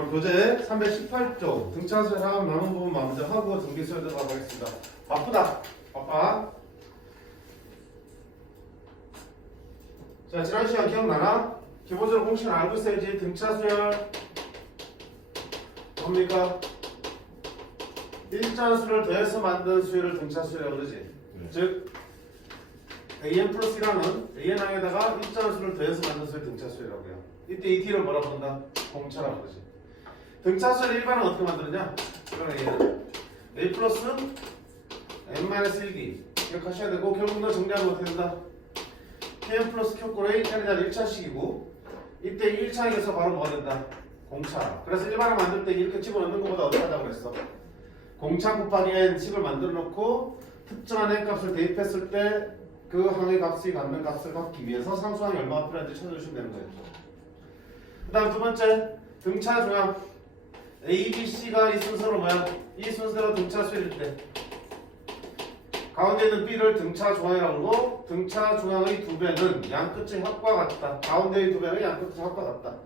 오늘 교재 318쪽 등차수열 하면 남은 부분 먼저 하고 전기수열 들어가도록 하겠습니다. 바쁘다. 바빠. 자, 지난 시간 기억나나? 기본적으로 공식을 알고 있어야지. 등차수열 뭡니까? 일자수를 더해서 만든 수열을 등차수열이라고 그러지. 네. 즉 an 플러스 1하는 an항에다가 일자수를 더해서 만든 수열 등차수열이라고 해요. 이때 이 t를 뭐라고 부른다? 공차라고 그러지. 등차수열 일반은 어떻게 만드느냐? 이거는 얘는 a 플러스 n-1d 기억하셔야 되고, 결국 너 정리하면 어떻게 된다? kn 플러스 q꼴의 n에 대한 1차식이고, 이때 1차식에서 바로 뭐가 된다? 공차. 그래서 일반항 만들 때 이렇게 집어넣는 것보다 어떻게 하자고 그랬어? 공차 곱하기 n 칩을 만들어 놓고 특정한 n 값을 대입했을 때 그 항의 값이 갖는 값을 갖기 위해서 상수항이 얼마가 필요한지 찾아주시면 되는 거예요. 그 다음 두 번째, 등차 조항. A, B, C가 이 순서로 뭐야? 이 순서로 등차 수열일 때 가운데 있는 B를 등차 조항이라고 그러고, 등차 조항의 두 배는 양 끝의 합과 같다. 가운데의 두 배는 양 끝의 합과 같다.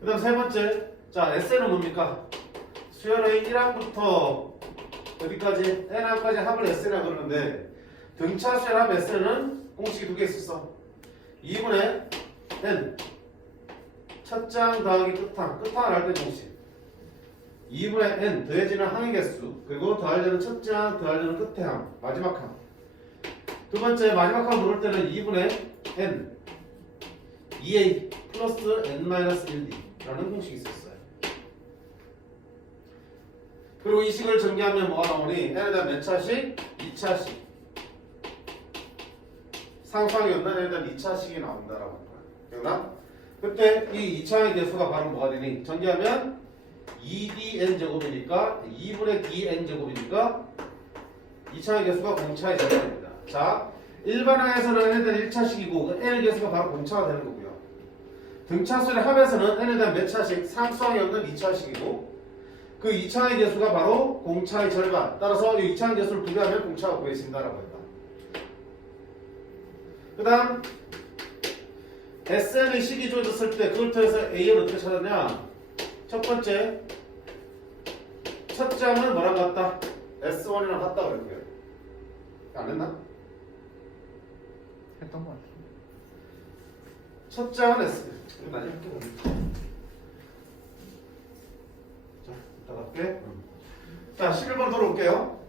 그 다음 세 번째, 자, SN은 뭡니까? 수열의 1항부터 어디까지? N항까지 합을 S라고 그러는데, 등차 수열 합 S는 공식이 두 개 있었어. 2분의 N 첫장 더하기 끝항, 끝항을 할 때 공식 2분의 N 더해지는 항의 개수, 그리고 더하려는 첫장 더하려는 끝의 항, 마지막 항. 두 번째, 마지막 항 물을 때는 2분의 N 2A 플러스 N-1D 라는 공식이 있었어요. 그리고 이 식을 전개하면 뭐가 나오니? N에 대한 몇 차식? 2차식. 상수항이 없는 N에 대한 2차식이 나온다라고 할 거야. 기억나? 그때 이 2차의 개수가 바로 뭐가 되니? 전개하면 2dn 제곱이니까 2분의 dn 제곱이니까 2차의 개수가 공차의 제곱입니다. 자, 일반항에서는 n에 대한 1차식이고 n의 개수가 바로 공차가 되는 거고요. 등차수열의 합에서는 n에 대한 몇 차식? 상수항이 없는 2차식이고, 그 2차의 개수가 바로 공차의 절반. 따라서 이 2차의 개수를 비교하면 공차가 구해진다라고 했다. 그 다음 SN의 식이 주어졌을 때 그걸 통해서 AN 어떻게 찾았냐? 첫 번째, 첫 장은 뭐랑 같다? S1이랑 같다 그랬고요. 안 했나? 했던 것 같아. 첫 장은 S. 이거 나중에 할게. 자, 이따 갈게. 자, 11번 돌아올게요.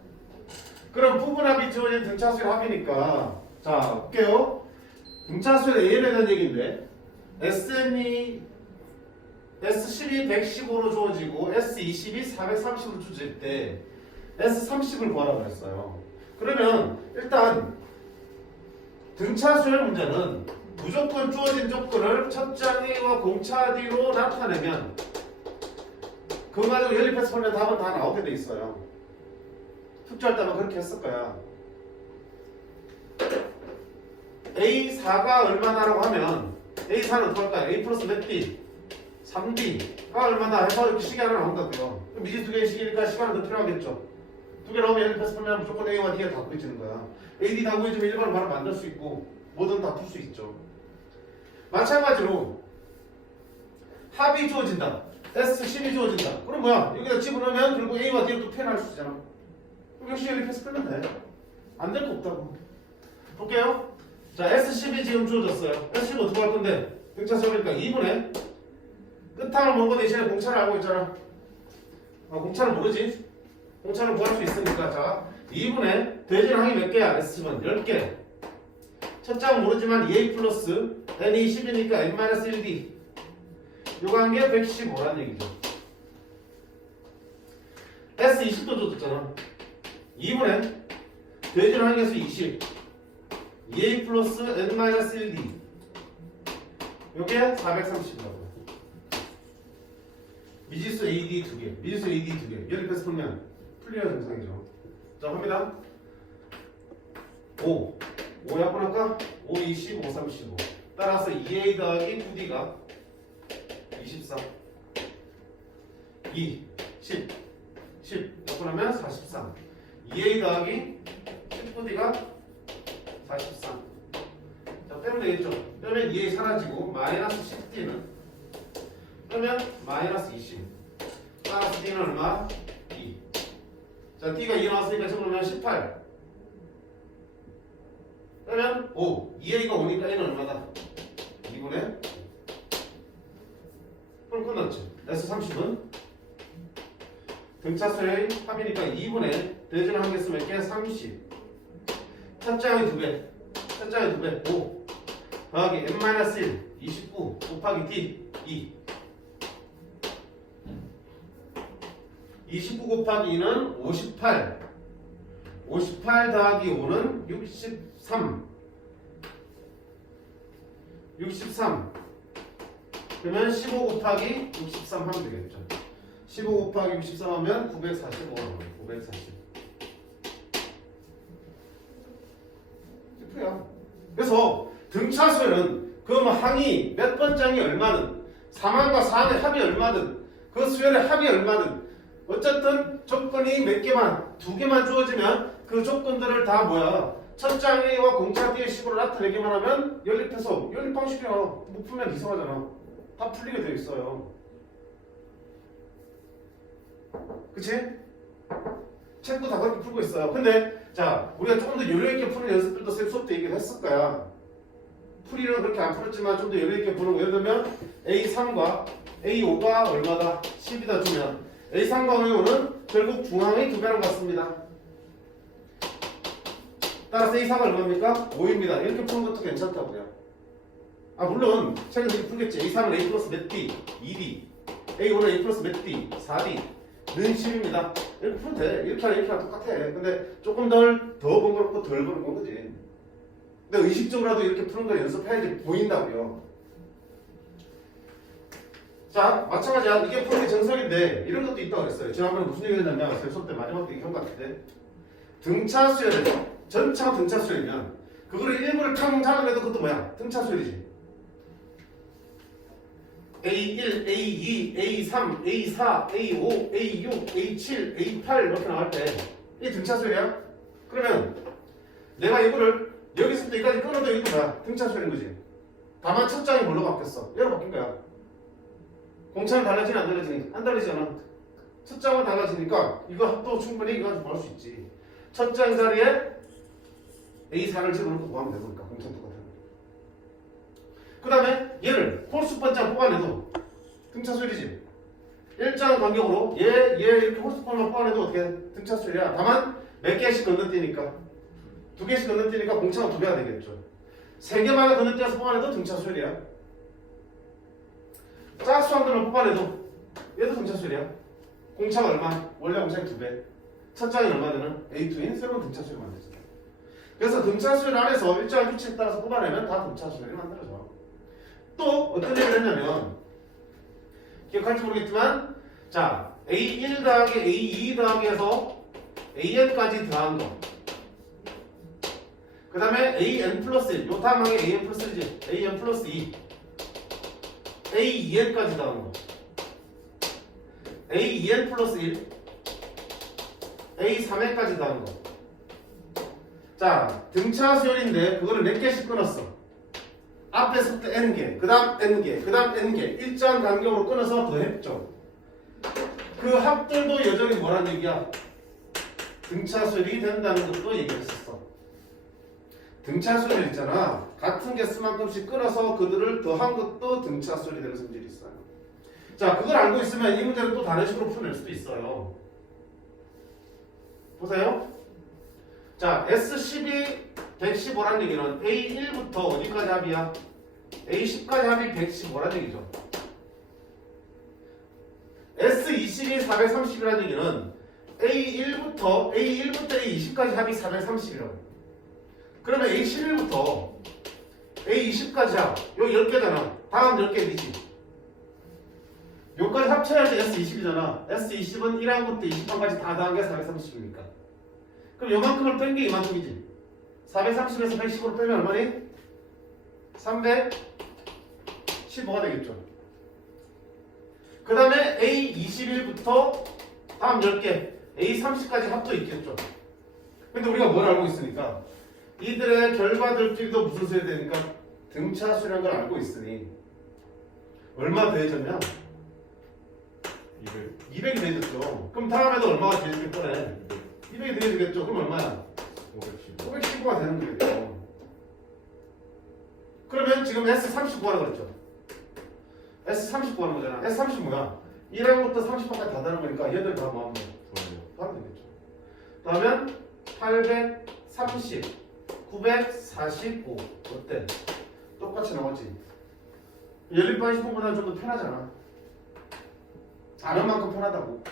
그럼 부분합이 주어진 등차수열 합이니까, 자, 볼게요. 등차수열 AN에 대한 얘기인데, SN이 S12 115로 주어지고 S20이 430으로 주어질 때 S30을 구하라고 했어요. 그러면 일단 등차수열 문제는 무조건 주어진 조건을 첫장 A와 공차 D로 나타내면 그거 가지고 연립해서 보면 답은 다 나오게 돼 있어요. 숙제할 때만 그렇게 했을 거야. A4가 얼마나라고 하면 A4는 어떻게 할까요? A 플러스 몇 B? 3D가 얼마나 해서 이렇게 식이 하나 나온다고요. 미지 두 개의 식이니까 시간은 더 필요하겠죠. 두 개 나오면 연립해서 보면 무조건 A와 D가 다 구해지는 거야. AD 다 구해주면 일반을 바로 만들 수 있고 뭐든 다 풀 수 있죠. 마찬가지로 합이 주어진다. S10이 주어진다. 그럼 뭐야? 여기다 집어넣으면 결국 A와 D를 또 표현할 수 있잖아. 그럼 역시 연립해서 풀면 돼. 안 될 거 없다고. 볼게요. 자, S10이 지금 주어졌어요. S10 어떻게 할 건데? 등차수열이니까 2분의 끝항을 모은 거 대신에 공차를 알고 있잖아. 공차를 모르지? 공차를 구할 수 있으니까. 자, 2분의 더해진 항이 몇 개야? S10은 10개. 첫 장은 모르지만 2A 플러스 N이 10이니까 N-1D. 요 관계 115라는 얘기죠. S20도 줬잖아. 2분의 더해진 항의 개수 20. 2A 플러스 N-1D. 요게 430이라고. 미지수 AD 두 개, 미지수 AD 두 개. 연립해서 풀면 풀리는 증상이죠. 자, 합니다. 5 약분할까? 5, 20, 5, 35. 따라서 2A 더하기 9D가 24. 2, 10. 10 약분하면 43. 2A 더하기 19D가 43. 자, 빼면 되겠죠? 빼면 2A 사라지고 마이너스 10D는 그러면 마이너스 20. 따라서 D는 얼마? 2. 자, D가 2 나왔으니까 적으면 18. 그러면 5. 2A가 5니까 A는 얼마다? 2분의. 그럼 끝났죠. S30은 등차수의 합이니까 2분의 대전을 한 개 쓰면 몇 개? 30. 첫째 항이 2배. 첫째 항이 2배. 5. 더하기 n-1. 29. 곱하기 D. 2. 29 곱하기 2는 58. 58 더하기 5는 63. 63. 그러면 15 곱하기 63 하면 되겠죠. 15 곱하기 63 하면 945 나와요. 940. F야. 그래서 등차수열은 그 항이 몇 번장이 얼마든 3항과 4항의 합이 얼마든 그 수열의 합이 얼마든 어쨌든 조건이 몇 개만 2개만 주어지면 그 조건들을 다 뭐야 첫 장애와 공차 뒤의 식으로 나타내기만 하면 연립해서 연립 방식이야. 못 풀면 이상하잖아. 다 풀리게 되어 있어요. 그치? 책도 다 그렇게 풀고 있어요. 근데 자 우리가 조금 더 여유있게 푸는 연습들도 쌤 수업 때 얘기를 했을 거야. 풀이는 그렇게 안 풀었지만 좀 더 여유있게 푸는 거. 예를 들면 A3과 A5가 얼마다? 10이다 주면 A3과 A5는 결국 중항의 2배랑 같습니다. 따라서 A4가 얼마입니까? 5입니다. 이렇게 푸는 것도 괜찮다고요. 아 물론 책은 이렇게 풀겠지. A3은 A 플러스 몇 D? 2D. A5는 A 플러스 몇 D? 4D. 는 10입니다. 이렇게 풀면 돼. 이렇게 하나 이렇게 하나 똑같아. 근데 조금 더 번거롭고 덜 번거로운 거지. 근데 의식적으로라도 이렇게 푸는 걸 연습해야지 보인다고요. 자 마찬가지야. 이게 푸는 게 정석인데 이런 것도 있다고 그랬어요. 지난번에 무슨 얘기 했냐면 수업 때 마지막 때 얘기한 것 같은데 등차수열을 전차가 등차수열이면 그거를 일부를 탕 잡아내도 그것도 뭐야? 등차수열이지. A1, A2, A3, A4, A5, A6, A7, A8 이렇게 나올 때 이게 등차수열이야? 그러면 내가 이거를 여기서부터 여기까지 끊어도 이거 뭐야? 등차수열인 거지. 다만 첫 장이 뭘로 바뀌었어? 얘로 바뀐 거야. 공차는 달라지나 안 달라지니? 안 달라지잖아. 첫 장은 달라지니까 이거 합도 충분히 이거 가지고 할 수 있지. 첫 장 자리에 A4를 집어넣고 구하면 되는 거니까 공차 똑같아. 그 다음에 얘를 홀수 번장 뽑아내도 등차수열이지. 일정 간격으로 얘 이렇게 홀수 번만 뽑아내도 어떻게 등차수열이야. 다만 몇 개씩 건너뛰니까 2개씩 건너뛰니까 공차가 2배가 되겠죠. 3개만에 건너뛰어서 뽑아내도 등차수열이야. 짝수항들만 뽑아내도 얘도 등차수열이야. 공차가 얼마? 원래 공차의 2배. 첫 장이 얼마 되는? A2인 새로운 등차수열이 만들어져. 그래서 등차수열 안에서 일정한 규칙에 따라서 뽑아내면 다 등차수열이 만들어져. 또 어떤 얘기를 했냐면 기억할지 모르겠지만 자 A1 더하기 A2 더하기 해서 AN까지 더한 거. 그 다음에 AN 플러스 1. 요 다음 항이 AN 플러스 1이지. AN 플러스 2. A2N까지 더한 거. A2N 플러스 1. A3N까지 더한 거. 자 등차수열인데 그거를 몇 개씩 끊었어. 앞에서부터 N개, 그 다음 N개, 그 다음 N개 일정한 간격으로 끊어서 더했죠. 그 합들도 여전히 뭐란 얘기야? 등차수열이 된다는 것도 얘기했었어. 등차수열 있잖아. 같은 개수만큼씩 끊어서 그들을 더한 것도 등차수열이 되는 성질이 있어요. 자 그걸 알고 있으면 이 문제를 또 다른 식으로 풀어낼 수도 있어요. 보세요. 자 S12 115란 얘기는 A1부터 어디까지 합이야? A10까지 합이 115란 얘기죠. S22 430이라는 얘기는 A1부터 A20까지 합이 430이라고. 그러면 A11부터 A20까지 합 여기 10개잖아. 다음 10개이지. 요까지 합쳐야지 S20이잖아. S20은 1항부터 20항까지 다 더한 게 430이니까. 그럼 요만큼을 뺀 게 이만큼이지. 430에서 115로 빼면 얼마니? 315가 되겠죠. 그 다음에 A21부터 다음 10개 A30까지 합도 있겠죠. 근데 우리가 뭘 알고 있으니까 이들의 결과들끼리도 무슨 수열이 되니까 등차수라는 걸 알고 있으니 얼마 더해졌냐? 200이 되겠죠. 그럼 다음에도 얼마가 되줄 거래? 200이 되겠죠. 그럼 얼마야? 515가 되는 거겠죠. 그러면 지금 S30 구하라고 그랬죠. S30 구하는 거잖아. S30 뭐야? 1항부터 30항까지 다 다는 거니까 얘들 다 뭐하면 돼? 하면 되겠죠. 그러면 830, 945 어때? 똑같이 나왔지? 연립 방식보다는 좀 더 편하잖아. 아는 만큼 편하다고.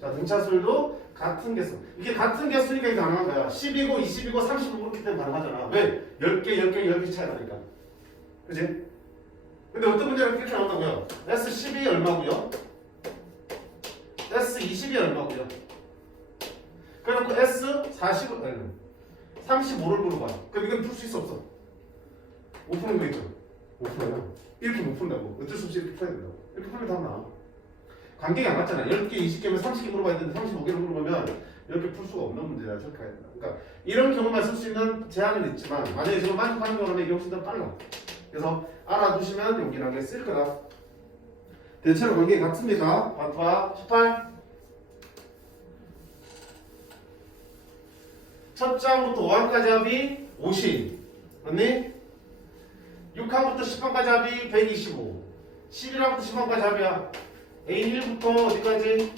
자, 등차수열도 같은 개수. 이게 같은 개수니까 이게 가능한 거야. 10이고 20이고 30이고 그렇기 때문에 가능하잖아. 왜? 10개 차이 나니까. 그치? 근데 어떤 문제는 이렇게 나온다고요? S12 얼마고요? S20이 얼마고요? 그래놓고 S40, 35를 물어봐. 그럼 이건 풀 수 있어 없어? 못 푸는 거 있죠? 못 풀어요. 이렇게 못 푼다고. 어쩔 수 없이 이렇게 풀어야 된다고. 이렇게 풀면 답 나와. 관계가 안 맞잖아. 10개, 20개면 30개 물어봐야 되는데 35개를 물어보면 이렇게 풀 수가 없는 문제야. 저렇게 해야 된다. 그러니까 이런 경우만 쓸 수 있는 제한은 있지만 만약에 지금 만족하는 경우는 이게 훨씬 더 빨라. 그래서 알아두시면 용기나게 쓸 거다. 대체로 관계가 같습니다. 봐봐. 18. 첫 장부터 5항까지 합이 50. 맞니? 6항부터 10항까지 합이 125. 11항부터 10항까지 합이야. A1부터 어디까지?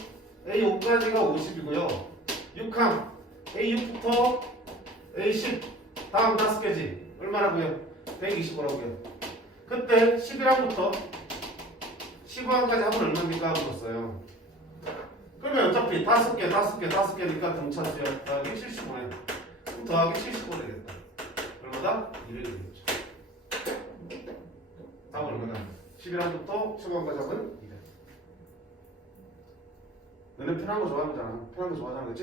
A5까지가 50이고요. 6항 A6부터 A10 다음 5개지. 얼마라고요? 125라고요. 그때 11항부터 15항까지 하면 얼마입니까? 물었어요. 그러면 어차피 5개니까 등차수열 더하기 75네. 그럼 더하기 75 되겠다. 얼마다? 200이 되겠죠. 답은 얼마다? 11항부터 15항까지 하면 200. 너는 편한 거 좋아하잖아. 편한 거 좋아하잖아, 그치?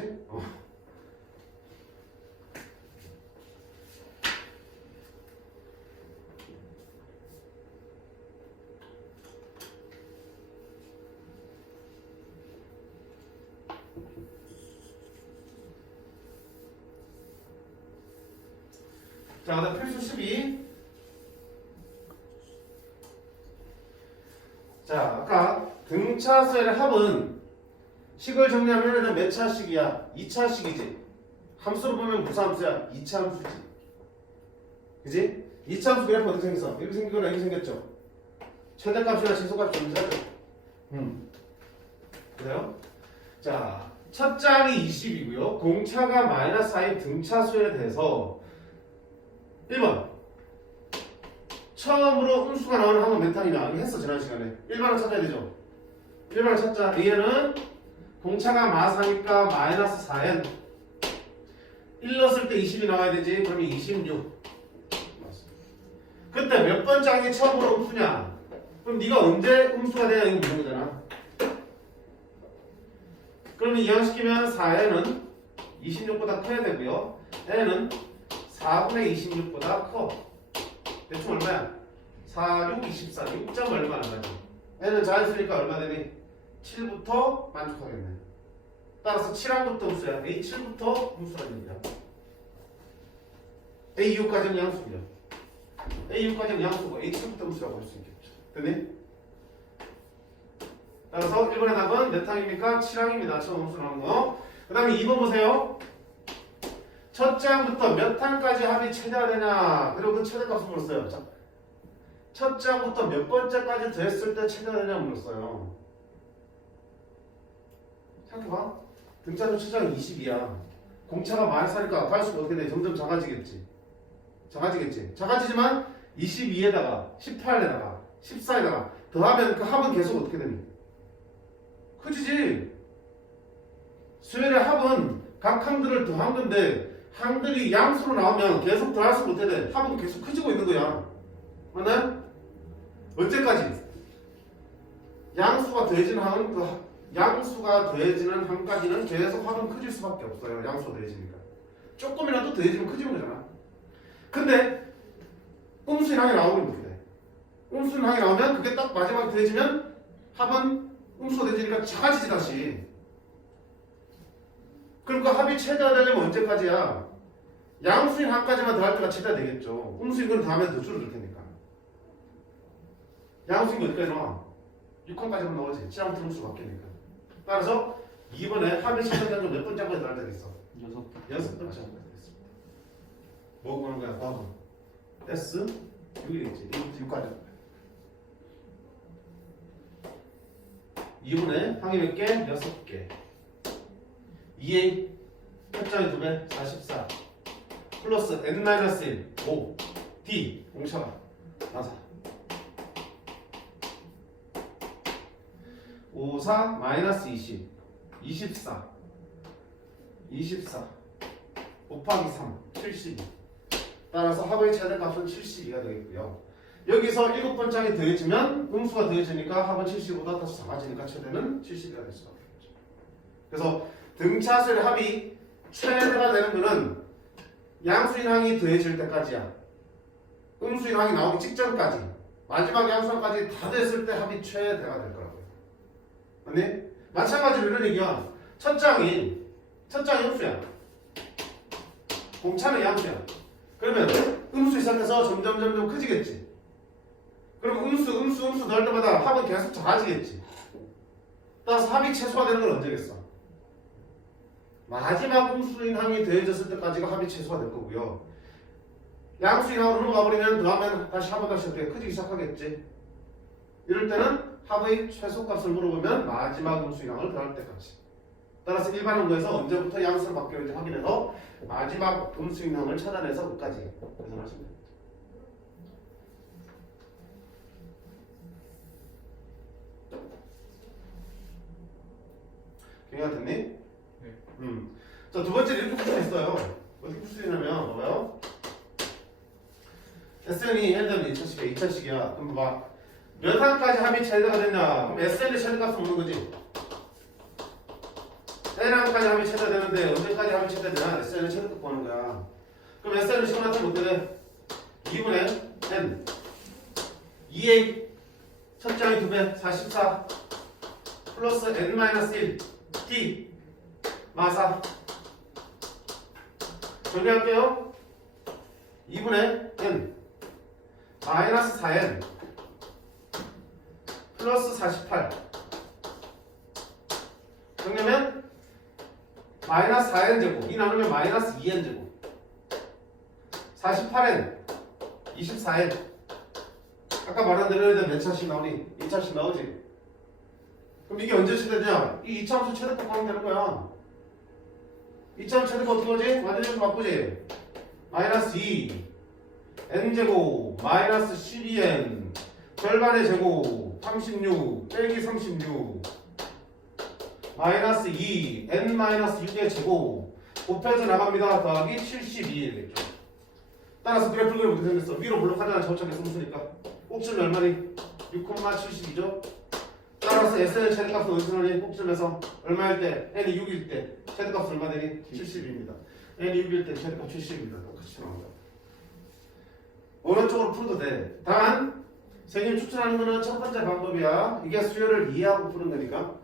자, 그다음 필수 12. 자, 아까 등차수의 합은 식을 정리하면 몇 차식이야? 2차식이지. 함수로 보면 무슨 함수야? 2차 함수지. 그지? 2차 함수 그래프 어떻게 생겼어? 이렇게 생기거나 이렇게 생겼죠? 최대값이나 최소값이 존재하죠. 그래요? 자, 첫 장이 20이고요. 공차가 마이너스 4인 등차수에 대해서 1번 처음으로 음수가 나오는 항은 몇 항이냐? 이거 했어 지난 시간에. 1번을 찾아야 되죠. 1번을 찾자. 얘는 공차가 마사니까 마이너스 4n 1 넣었을 때 20이 나와야 되지. 그러면 26. 그때 몇 번 장이 처음으로 음수냐? 그럼 네가 언제 음수가 되냐 이거 묻는 거잖아. 그러면 이항시키면 4n은 26보다 커야 되고요. n은 4분의 26보다 커. 대충 얼마야? 4, 6, 24. 6점 얼마 나가지? n은 자연수니까 얼마 되니? 7부터 만족하겠네. 따라서 7항부터 음수야. A7부터 음수라는 얘기야. A6까지는 양수고요. A6까지는 양수고 A7부터 음수라고 할 수 있겠죠. 됐니? 따라서 1번의 답은 몇 항입니까? 7항입니다. 처음 음수 나오는 거. 그 다음에 2번 보세요. 첫 장부터 몇 항까지 합이 최대가 되냐. 그리고 그 최대값을 물었어요. 자, 첫 장부터 몇 번째까지 더했을 때 최대가 되냐 물었어요. 생각해봐. 등차수 최장 20이야. 공차가 많이 사니까 갈수록 어떻게 돼? 점점 작아지겠지. 작아지지만 22에다가 18에다가 14에다가 더하면 그 합은 계속 어떻게 되니? 커지지. 수열의 합은 각 항들을 더한 건데 항들이 양수로 나오면 계속 더할수록 어떻게 돼? 합은 계속 커지고 있는 거야. 맞나요? 언제까지? 양수가 더해지는 항은 양수가 더해지는 항까지는 계속 합은 커질 수밖에 없어요. 양수가 더해지니까. 조금이라도 더해지면 커지는 거잖아. 근데 음수인 항이 나오면 어떻게 돼? 음수인 항이 나오면 그게 딱 마지막에 더해지면 합은 음수가 더해지니까 작아지지 다시. 그러니까 합이 최대화 되려면 언제까지야? 양수인 항까지만 더할 때가 최대화 되겠죠. 음수인 건 다음에 더 줄어들 테니까. 양수인 거 어디까지 나와? 6칸까지만 나오지. 7항부터 음수 바뀌니까. 따라서 2번에 합의 최대값은 몇 번째까지 나올 되겠어? 6번째. 뭐 구하는 거야? 다음 S 6이겠지. 1부터 6까지. 2분의 항이 몇 개? 6개. 2A 합장이 2배 44 플러스 N-1 5 D 공차가 나사 54 마이너스 20 24 곱하기 3 72 따라서 합의 최대값은 72가 되겠고요. 여기서 7번째 항이 더해지면 음수가 더해지니까 합은 70보다 더 작아지니까 최대는 70이가 될 수가 없겠죠. 그래서 등차수의 합이 최대가 되는 거는 양수인 항이 더해질 때까지야. 음수인 항이 나오기 직전까지 마지막 양수항까지 다 됐을 때 합이 최대가 될 거라고요. 맞니? 마찬가지로 이런 얘기야. 첫 장이 음수야. 공차는 양수야. 그러면 음수 시작해서 점점 커지겠지. 그럼 음수 넣을 때마다 합은 계속 작아지겠지. 따라서 합이 최소화 되는 건 언제겠어? 마지막 음수인 항이 더해졌을 때까지가 합이 최소화 될 거고요. 양수인 항으로 넘어가 버리면 다음엔 다시 합은 다시 어떻게 커지기 시작하겠지. 이럴 때는 합의 최소값을 물어보면 마지막 음수인 항을 더할 때까지. 따라서 일반 원고에서 언제부터 양수를 바뀌었는지 확인해서 마지막 음수인 항을 찾아내서 끝까지 계산하시면 됩니다. 이해가 됐니? 네. 자, 두 번째는 이렇게 풀 수 있어요. 어떻게 풀 수 있냐면, 봐봐요. SN이 예를 들면 2차식이야, 2차식이야. 그럼 봐. 몇 항까지 합이 최대가 됐냐? 그럼 SN의 최대값은 오는 거지. N항까지 합이 최대가 되는데, 언제까지 합이 최대되냐? SN의 최대값 보는 거야. 그럼 SN은 시간 같으면 어떻게 돼? 2분의 N. 2A. 첫 장이 2배, 44. 플러스 N-1. D 마사 정리할게요. 2분의 N 마이너스 4N 플러스 48 정리하면 마이너스 4N 제곱 이 나누면 마이너스 2N 제곱 48N 24N 아까 말한 대로 몇 차씩 나오니? 2차씩 나오지. 그럼 이게 언제 최대냐? 이 2차함수 최대값 하면 되는 거야. 2차함수 최대값 어떻게 하지? 완전히 좀 바꾸지? 마이너스 2 n제곱 마이너스 12n 절반의 제곱 36 빼기 36 마이너스 2 n 마이너스 6의 제곱 곱해서 나갑니다. 더하기 72 되겠죠. 따라서 그래프를 그리면 어떻게 생겼어? 위로 블록하잖아. 저쪽에 숨으니까 꼭지는 얼마니? 6,72죠? 따라서 S의 최대값은 어디서 나니? 꼭지점에서 얼마일 때? n이 6일 때 최대값은 얼마 되니? 70입니다. n이 6일 때 최대값 70입니다. 똑같이 나옵니다. 어느 쪽으로 풀어도 돼. 단 선생님이 추천하는 거는 첫 번째 방법이야. 이게 수열을 이해하고 푸는 거니까.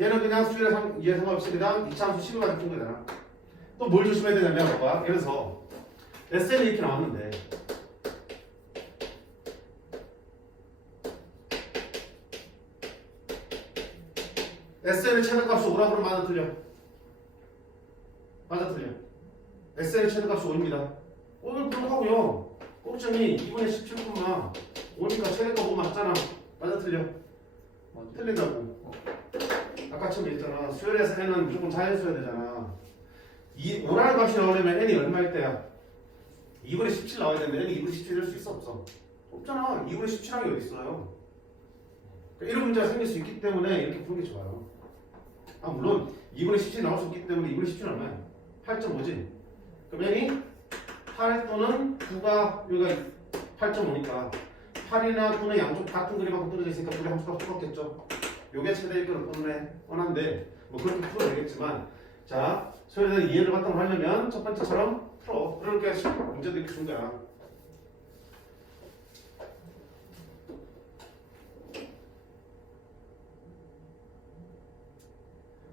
얘는 그냥 수열에 이해 상관없이 그냥 2차함수 식을 가지고 푼 거잖아. 또 뭘 조심해야 되냐면 봐봐. 예를 들어서 SN이 이렇게 나왔는데 SN의 최대값이 5라고 하면 맞아 틀려? 맞아 틀려? SN의 최대값이 5입니다. 오늘 분석하고요. 꼭점이 2분의 17분만 5니까 최대값 5 맞잖아. 맞아 틀려? 맞아. 틀린다고. 아까처럼 얘기했잖아. 수열에서 n은 무조건 자연수여야 되잖아. 5라는 값이 나오려면 n이 얼마일 때야? 2분의 17 나와야 되는데 n이 2분의 17 될 수 있어 없어? 없잖아. 2분의 17항이 어디 있어요? 그러니까 이런 문제가 생길 수 있기 때문에 이렇게 푸는 게 좋아요. 물론 2분의 17이 나올 수 있기 때문에 2분의 17은 얼마야? 8.5지? 그럼 n이 8 또는 9가 여기가 8.5니까 8이나 9는 양쪽 같은 그림만큼 떨어져 있으니까 둘이 함수가 똑같겠죠? 요게 최대일 거는 뻔한데 뭐 그렇게 풀어도 되겠지만 자 소리에 대한 이해를 바탕으로 하려면 첫 번째처럼 풀어. 그렇게 문제도 이렇게 준 거야.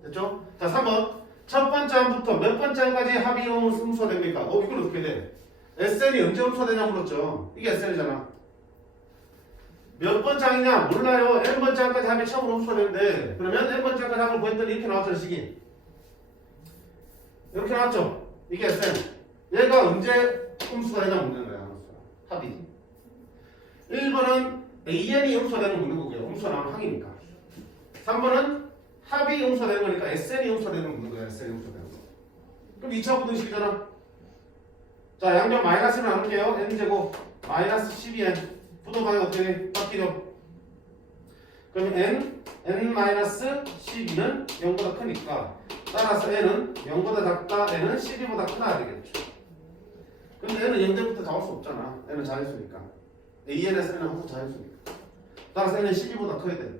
됐죠? 자 3번 첫 번째 항부터 몇 번째 항까지 합이 음수가 됩니까? 이걸 어떻게 돼? SN이 언제 음수가 되냐고 물었죠. 이게 SN이잖아. 몇 번 장이냐? 몰라요. n번 장까지 합이 처음으로 흡수가 되는데 그러면 n번 장까지 합을 구했더니 이렇게 나왔죠, 식이. 이렇게 나왔죠. 이게 Sn. 얘가 언제 흡수가 되냐 묻는 거야. 합이. 1번은 AN이 흡수가 되는 거 묻는 거고요. 흡수가 나오면 항이니까. 3번은 합이 흡수가 되는 거니까 SN이 흡수가 되는 거 묻는 거야. SN이 흡수가 되는 거. 그럼 2차 부등식이잖아. 자, 양변 마이너스를 나눌게요. n제곱 마이너스 12n. 부등방이 어떻게 바뀌죠? 그럼 n-12는 0보다 크니까 따라서 n은 0보다 작다, n은 12보다 크다 되겠죠. 근데 n은 0대부터 잡을 수 없잖아. n은 자연수니까. an에서 n은 항상 자연수니까. 따라서 n은 12보다 커야 돼.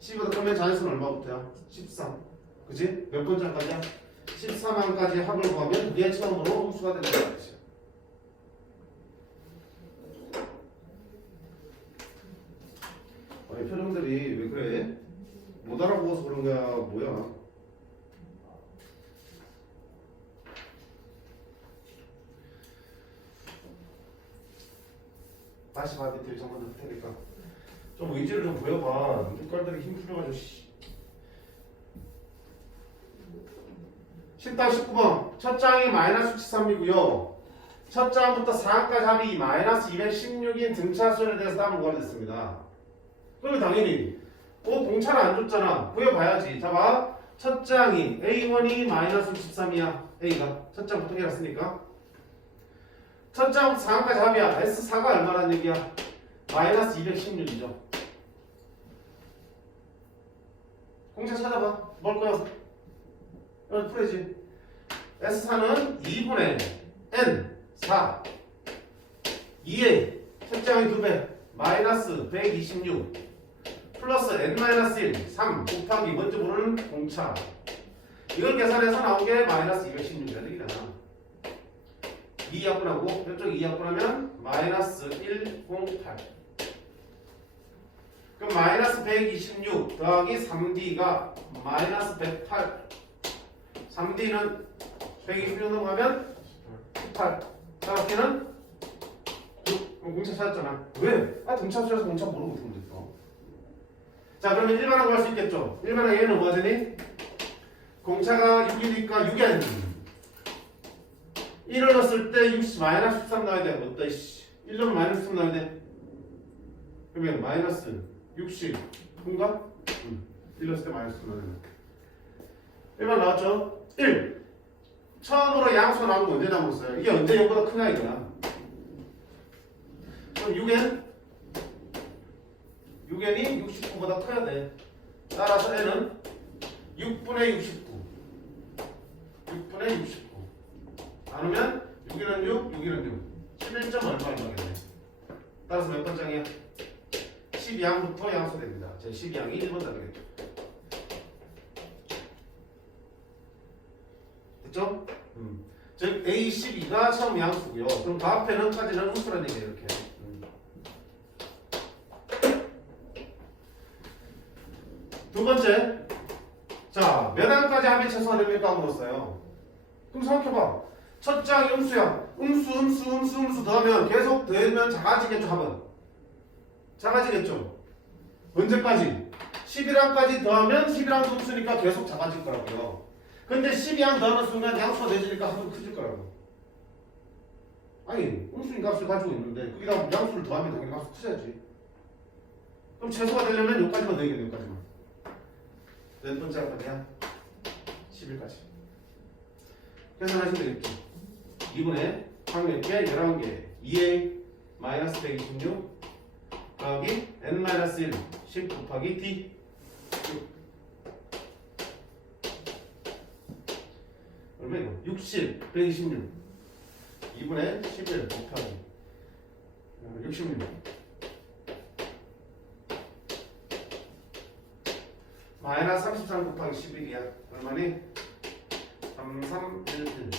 12보다 크면 자연수는 얼마부터야? 13. 그치? 몇 번째까지야? 14만까지 합을 구하면 그게 처음으로 흡수가 된다는 것이야. 이 표정들이 왜 그래? 못 알아보고서 그런 거야? 뭐야? 다시 봐, 니들 정말 넣을 테니까 좀 의지를 좀 보여봐. 눈깔들이 힘 풀려가지고 10-19번 첫 장이 마이너스 13이고요. 첫 장부터 4항까지 합이 마이너스 216인 등차수에 대해서 답을 구하게 됐습니다. 그러면 당연히 공차를 안 줬잖아. 구해봐야지. 자 봐. 첫 장이 A1이 마이너스 13이야. A가 첫 장부터 해놨으니까 첫 장부터 4항까지 합이야. S4가 얼마라는 얘기야? 마이너스 216이죠. 공차 찾아봐. 뭘 거야? 풀어야지. S4는 2분의 N4 2에 첫 장이 2배 마이너스 126 플러스 n-1 3 곱하기 먼저 부르는 공차. 이걸 계산해서 나온 게 마이너스 216이라는 얘기잖아. 2약분하고 이쪽 2약분하면 마이너스 108. 그럼 마이너스 126 더하기 3d가 마이너스 108. 3d는 126 넘어가면 18. 정확히는 6. 공차 찾았잖아. 왜? 등차수에서 공차 모르고 있으면 됐어. 자, 그러면 일반항 구할 수 있겠죠? 일반항 얘는 뭐가 되니? 공차가 6이니까 6n 1을 넣었을 때 60, 마이너스 13 나와야 돼. 어때? 1 넣으면 마이너스 13 나와야 돼. 그러면 마이너스 60 뭔가? 1 넣었을 때 마이너스 13 나와야 돼. 1번 나왔죠? 1 처음으로 양수가 나온 거 언제 나왔어요? 이게 언제 0보다 크냐 이거야. 그럼 6n이 69보다 커야 돼. 따라서 n은 6분의 69. 6분의 69. 나누면 6이는 6, 6이는 6. 11점 얼마겠네. 따라서 몇 번장이야? 12항부터 양수됩니다. 제 12항이 1번 되겠죠. 됐죠? 즉 A12가 처음 양수고요. 그럼 그 앞에는 까지는 흡수라는 얘기예요. 이렇게. 두 번째, 자, 몇 항까지 합이 최소화 됩니까? 물었어요. 그럼 생각해봐. 첫 장이 음수야. 음수 더하면 계속 더하면 작아지겠죠, 합은. 작아지겠죠. 언제까지? 11항까지 더하면 11항도 음수니까 계속 작아질 거라고요. 근데 12항 더하는 순간 양수가 되지니까 합은 커질 거라고. 아니, 음수인 값을 가지고 있는데 거기다 양수를 더하면 당연히 값이 커져야지. 그럼 최소가 되려면 여기까지만 되겠네, 여기까지만. 몇 번째 할거냐? 10일까지. 계산하시면 되겠죠. 2분의 항 몇 개? 11개. 2a 마이너스 126 더하기 n-1 10 곱하기 d 6. 얼마 이거? 60 126 2분의 11 곱하기 66 마이너스 33 곱하기 11이야. 얼마니? 3311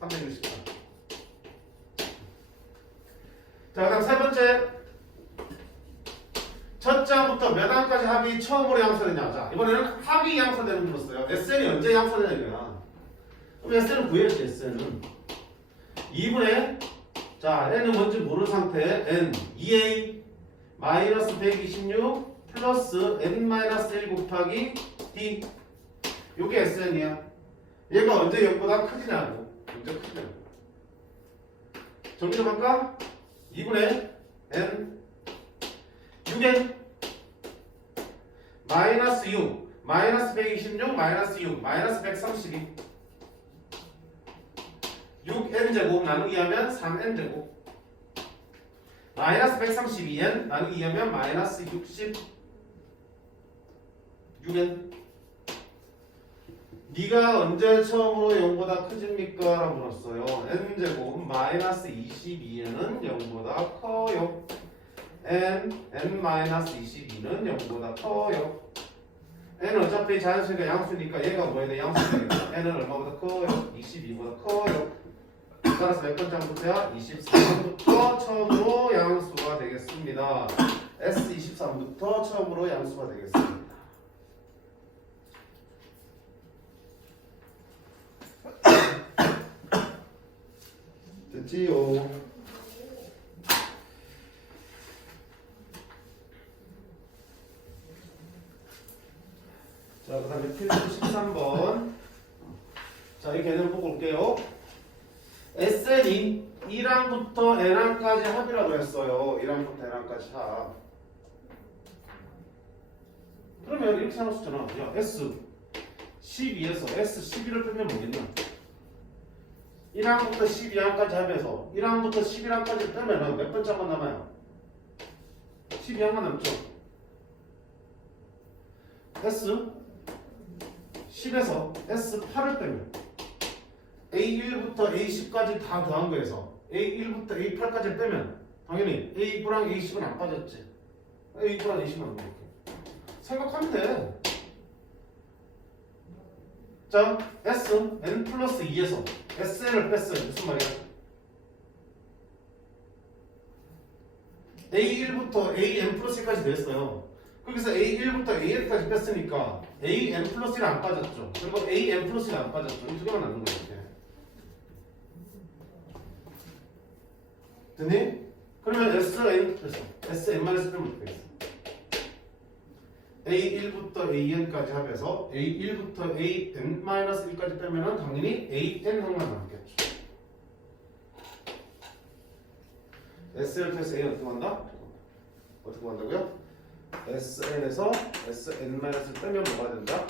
364. 자, 그다음 세 번째. 첫 장부터 몇 항까지 합이 처음으로 양수되냐. 자, 이번에는 합이 양수되는 거였어요. SN이 언제 양수되냐. 그럼 SN은 구해야지. SN은 2분의 자, n은 뭔지 모르는 상태. n 2a 마이너스 126 플러스 n 마이너스 1 곱하기 d. 요게 sn이야. 얘가 언제 0보다 크지냐고. 언제 크지냐고. 정리 좀 할까? 2분의 n 6n 마이너스 6 마이너스 126 마이너스 6 마이너스 132 6n제곱 나누기 하면 3n제곱 마이너스 132n 나누기 하면 마이너스 66n. 네가 언제 처음으로 0보다 크집니까? 라고 물었어요. n제곱 마이너스 22n은 0보다 커요. n 마이너스 22는 0보다 커요. n은 어차피 자연수니까 양수니까 얘가 뭐야 돼? 양수니까 n은 얼마보다 커요? 22보다 커요. 따라서 몇 번째부터야? 23부터 처음으로 양수가 되겠습니다. S23부터 처음으로 양수가 되겠습니다. 됐지요? 자, 그 다음에 필수 13번. 자, 이 개념 보고 올게요. SN이 1항부터 N항까지 합이라고 했어요. 1항부터 N항까지 합. 그러면 이렇게 생각할 수 있잖아. 야, S 12에서 S 12를 빼면 뭐겠냐? 1항부터 12항까지 하면서 1항부터 11항까지 빼면 몇 번째만 남아요? 12항만 남죠? S 10에서 S8을 빼면 A1부터 A10까지 다 더한 거에서 A1부터 A8까지 빼면 당연히 A9랑 A10은 안 빠졌지. A9랑 A10은 안 빠졌고 생각하면 돼. 자, S N 플러스 2에서 SN을 뺐어요. 무슨 말이야? A1부터 AN 플러스 1까지 됐어요. 거기서 A1부터 AN까지 뺐으니까 AN 플러스 1은 안 빠졌죠. 그리고 AN 플러스 1은 안 빠졌죠. 이 두 개만 남는 거예요. 이렇게. 됐니? 그러면 SN 그래서 SN-1을 빼면 어떻게 되겠어? A1부터 AN까지 합해서 A1부터 AN-1까지 빼면은 당연히 AN항만 남겠죠. SL 플러스 A 어떻게 한다? 어떻게 한다고요? SN에서 SN-을 빼면 뭐가 된다?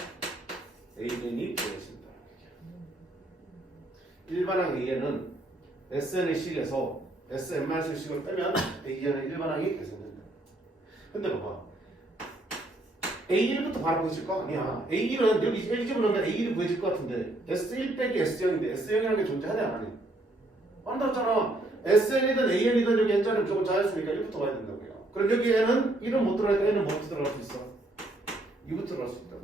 AN이 되겠습니다. 일반항 AN은 SN의 식에서 SN-의 식을 빼면 AN의 일반항이 계산된다. 근데 봐봐. A1부터 바로 구해질 거 아니야. A1은 여기 1 집어넣으면 A1이 구해질 것 같은데 S1 빼기 S0인데 S0이라는 게 존재하네 안 하니? 안다고 했잖아. SN이든 AN이든 여기 N자리는 무조건 자연수니까 1부터 가야 된다고요. 그럼 여기 N은 1은 못 들어가니까 N은 뭐부터 들어갈 수 있어? 2부터 들어갈 수 있다.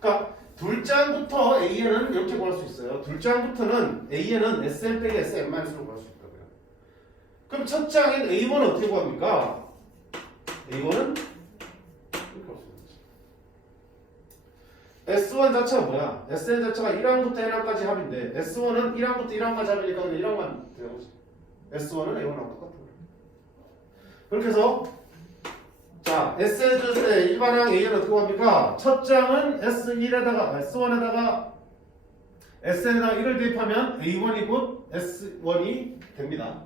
그러니까 둘장부터 AN은 이렇게 구할 수 있어요. 둘장부터는 AN은 SN 빼기 SN-로 구할 수 있다고요. 그럼 첫 장인 A1은 어떻게 구합니까? A1은 S1 자체가 뭐야? SN 자체가 1항부터 N항까지 합인데 S1은 1항부터 1항까지 합이니까 그냥 1항만 되어보지. S1은 A1하고 똑같은 거야. 그렇게 해서 자 SN 줬을 때 일반항 A는 어떻게 합니까? 첫 장은 S1에다가 S1에다가 SN에다가 1을 대입하면 A1이 곧 S1이 됩니다.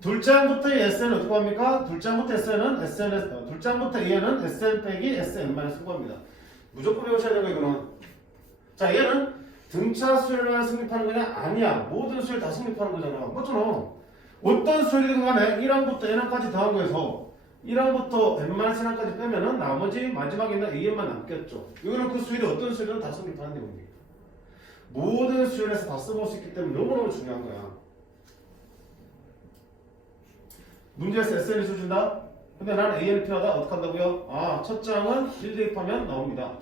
둘장부터의 SN은 어떻게 합니까? 둘장부터 SN은 둘장부터 AN은 SN 빼기 SN-을 쓰고 합니다. 무조건 배우셔야 되는 거 이거는. 자 얘는 등차 수열만 성립하는 거냐? 아니야. 모든 수열 다 성립하는 거잖아. 맞잖아. 어떤 수열이든 간에 1항부터 N항까지 더한 거에서 1항부터 N-1항까지 빼면은 나머지 마지막에 있는 AN만 남겠죠. 이거는 그 수열이 어떤 수열이든 다 성립하는 내용입니다. 모든 수열에서 다 써볼 수 있기 때문에 너무너무 중요한 거야. 문제에서 SN이 써준다? 근데 나는 AN이 필요하다? 어떻게 한다고요? 아, 첫 장은 1 대입하면 나옵니다.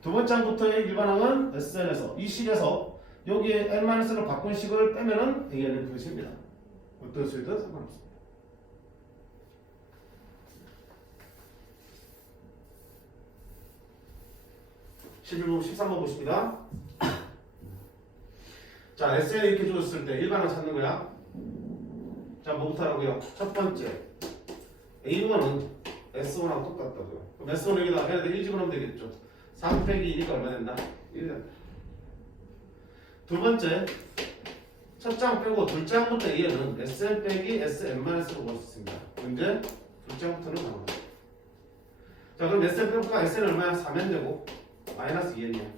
두 번째 장부터의 일반항은 SN에서 이 식에서 여기에 N-를 바꾼 식을 빼면은 AN을 구해집니다. 어떤 수이든 상관없습니다. (11번) 13번 보십니다. 자, SN이 이렇게 줬을 때 일반항 찾는 거야. 자, 뭐부터 하라고요? 첫 번째 A1은 S1하고 똑같다고요. 그럼 S1 여기다 얘네들 1 집어넣으면 되겠죠. 3 빼기 1이니까 얼마 된다? 1이 된다. 두 번째 첫 장 빼고 둘 장부터 A는 SN 빼기 SN-로 볼 수 있습니다. 문제 둘 장부터는 나옵니다. 자, 그럼 SN 빼볼까? SN 얼마야? 3n제곱 마이너스 2n이야.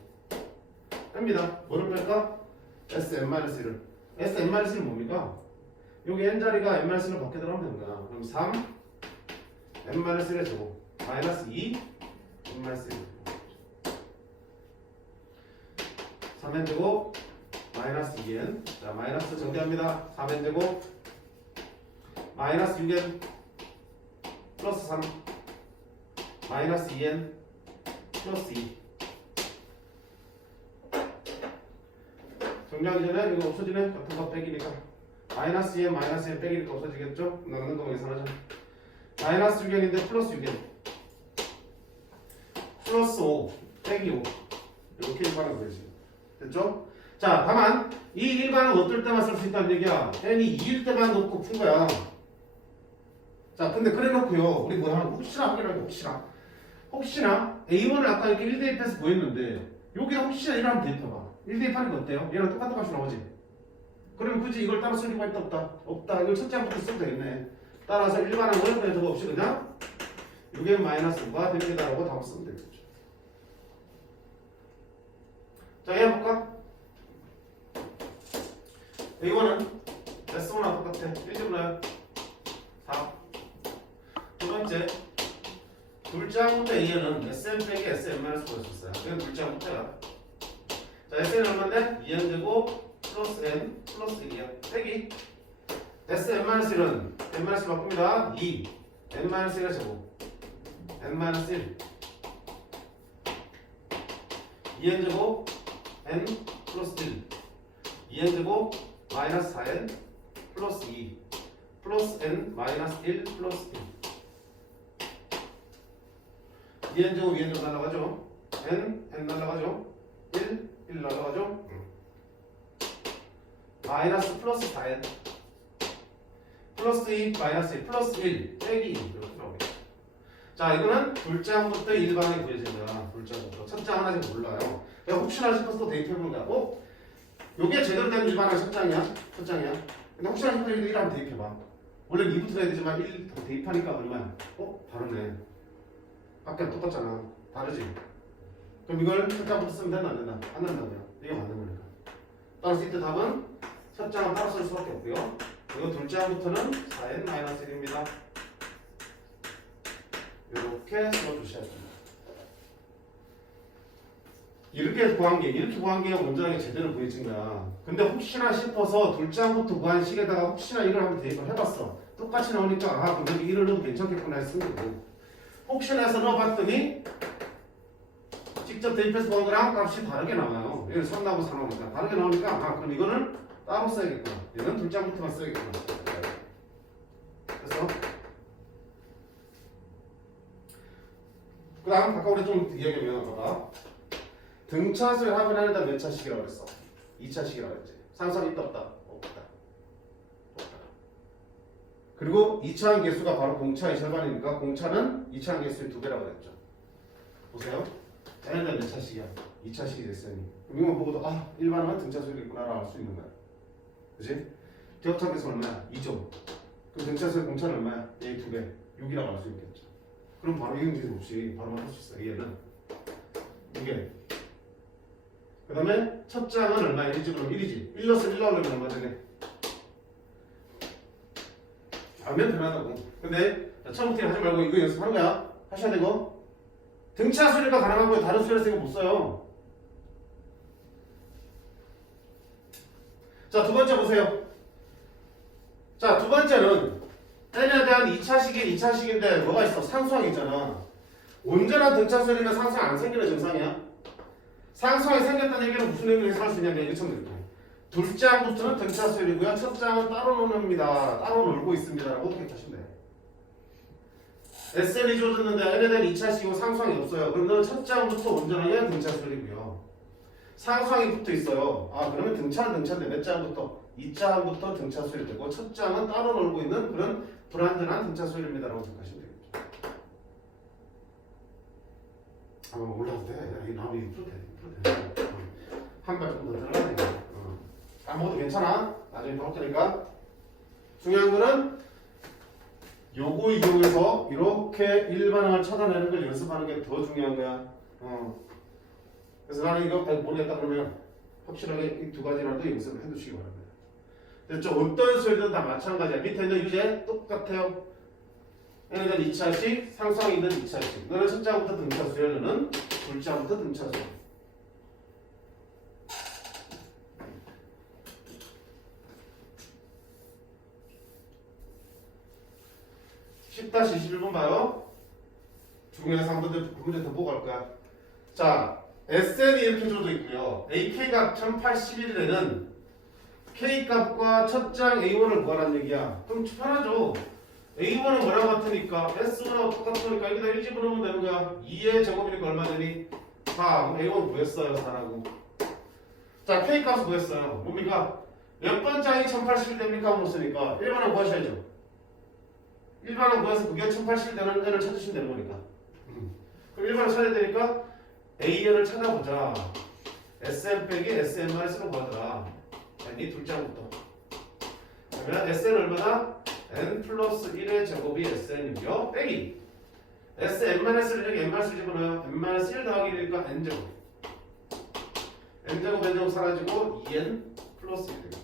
뺍니다. 뭐를 뺄까? SN-1을. SN-1은 뭡니까? 여기 n자리가 n-1로 밖에 들어가면 되는 거야. 그럼 3 n-1의 제곱 마이너스 2 n-1 3n제곱 마이너스 2n. 자, 마이너스 정리합니다. 3n제곱 마이너스 6n 플러스 3 마이너스 2n 플러스 2. 정리하기 전에 이거 없어지네. 같은 거 빼기니까 마이너스 2n 마이너스 2n 빼기니까 없어지겠죠? 남는 거 계산하자. 마이너스 6n인데 플러스 6n 플러스 5 빼기 5 이렇게 일반은 그러지. 됐죠? 자, 다만 이 일반은 어떨 때만 쓸 수 있다는 얘기야. n이 2일 때만 놓고 푼 거야. 자, 근데 그래 놓고요. 우리 뭐 하나 혹시나 하기로 혹시나 A1을 아까 이렇게 1 대입해서 구했는데 여기다 혹시나 이걸 한번 대입해봐. 1 대입하는 거 어때요? 얘랑 똑같은 값이 나오지? 그러면 굳이 이걸 따로 쓸 이유가 있다 없다? 없다. 이걸 첫 장부터 쓰면 되겠네. 따라서 일반한 거는 그냥 저거 없이 그냥 6n-5가 됩니다라고 답을 쓰면 되겠죠. 자, 얘 해볼까? A1은 S1하고 똑같아. 1제곱나요? 4. 두 번째 둘장부터 A는 SN 빼기 SN-을 보였었어요. 이건 둘장부터야. 자, SN 얼마인데? 2n제곱 플러스 n 플러스 1이야. 빼기 SN-1은 n-1 바꿉니다. 2 n-1의 제곱 n-1 2n제곱 n 플러스 1 2n제곱 마이너스 4n 플러스 2 플러스 n 마이너스 1 플러스 1 2n제곱 2n제곱 날라가죠. n 날라가죠. 1 날라가죠. 마이너스 플러스 4n 플러스 2 마이너스 1 플러스 1 빼기 2 이렇게 나오겠죠. 자, 이거는 둘장부터 일반이 구해집니다. 둘장부터 첫 장은 아직 몰라요. 내가 혹시나 싶어서 또 대입해보는 거야. 요게 제대로 된 일반은 첫 장이야. 근데 혹시나 싶어서 1 한번 대입해봐. 원래 2부터 해야 되지만 1 대입하니까 얼마야? 다르네. 아까 똑같잖아. 다르지? 그럼 이걸 첫 장부터 쓰면 된다 안 된다? 안 된다고요. 이게 맞는 거니까. 따라서 이때 답은 첫 장은 따로 쓸 수밖에 없고요. 이거 둘 장부터는 4n-1입니다. 이렇게 써주셔야 됩니다. 이렇게 구한 게 온전하게 제대로 구해진 거야. 근데 혹시나 싶어서 둘 장부터 구한 식에다가 혹시나 이걸 한번 대입을 해봤어. 똑같이 나오니까 그럼 여기 1을 넣어도 괜찮겠구나 했으면 되고, 혹시나 해서 넣어봤더니 직접 대입해서 구한 거랑 값이 다르게 나와요. 얘는 3 나오고 4 나오니까 다르게 나오니까 그럼 이거는 따로 써야겠구나. 얘는 둘 장부터만 써야겠구나. 그래서 그 다음 아까 우리 좀 이야기하면 봐봐. 등차수의 합을 하려다 몇 차식이라고 그랬어? 2차식이라고 했지. 상수합 있다 없다? 없다. 그리고 2차항 개수가 바로 공차의 절반이니까 공차는 2차항 개수의 2배라고 했죠. 보세요. 얘네들 몇 차식이야? 2차식이 됐으니 이거 보고도 일반화만 등차수이겠구나 알 수 있는 거야. 그치? 격차 개수 얼마야? 2점. 그럼 등차수의 공차는 얼마야? 얘 2배 6이라고 알 수 있겠죠. 그럼 바로 이응지수 없이 바로 할 수 있어. 얘는 6개. 그 다음에 첫 장은 얼마야? 1이지? 그럼 1이지. 1 넣어서 1 나오려면 얼마 되네? 알면 편하다고. 근데 처음부터 하지 말고 이거 연습하는 거야. 하셔야 되고. 등차 수리가 가능하고 다른 수리를 쓰고 못 써요. 자, 두 번째 보세요. 자, 두 번째는 n에 대한 2차식인데 뭐가 있어? 상수항이 있잖아. 온전한 등차 수리는 상수항 안 생기는 증상이야. 상수항이 생겼다는 얘기는 무슨 의미로 해석할 수 있냐면 이거 처음 들을게요. 둘 장부터는 등차 수리고요. 첫 장은 따로 노는입니다. 따로 놀고 있습니다라고 어떻게 하시면 돼요? SN이 주어졌는데 n에 대한 2차식이고 상수항이 없어요. 그러면 첫 장부터 온전하게 등차 수리고요. 상수항이 붙어 있어요. 그러면 등차는 등차인데 몇 장부터? 2장부터 등차 수일 되고 첫 장은 따로 놀고 있는 그런 불완전한 등차 수일입니다라고 생각하시면 되겠죠. 올라도 돼. 야, 이 나무 풀어도 돼. 한 발 정도 들어가야 돼. 아무것도 괜찮아. 나중에 또 할 테니까. 중요한 거는 요거 이용해서 이렇게 일반항을 찾아내는 걸 연습하는 게 더 중요한 거야. 그래서 나는 이거 모르겠다 그러면 확실하게 이 두 가지라도 연습을 해두시기 바랍니다. 됐죠? 어떤 수열이든 다 마찬가지야. 밑에 있는 유제 똑같아요. 얘는 2차식, 상수항이 있는 2차식. 너는 첫 장부터 등차 수열, 너는 둘째부터 등차 수열. 10-21번 봐요. 중요한 문제 더 보고 갈 거야. 자, SN이 이렇게 줘져 있고요. AK가 1081에는 K값과 첫 장 A1을 구하라는 얘기야. 그럼 편하죠. A1은 뭐랑 같으니까 S1하고 똑같으니까 여기다 1 집어넣으면 되는 거야. 2의 제곱이니까 얼마 되니? 4. 그럼 A1 구했어요. 4라고. 자, K값 구했어요. 뭡니까? 몇 번 장이 1081 됩니까? 묻으니까 1번은 구하셔야죠. 1번은 구해서 그게 1080 되는 애를 찾으시면 되는 거니까. 그럼 1번을 찾아야 되니까 AN을 찾아보자. SM 빼기 SM-로 구하더라. 이 둘째부터. 그러면 SN 얼마나? N 플러스 1의 제곱이 SN이고요. 빼기 SM-를 여기 M-를 집어넣어요. M-1 더하기 1이니까 N제곱. N제곱 사라지고 2N 플러스 1 되겠죠.